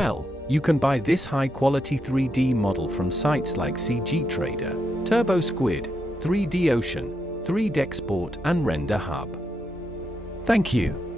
Well, you can buy this high-quality 3D model from sites like CG Trader, TurboSquid, 3D Ocean, 3D Export and Render Hub. Thank you.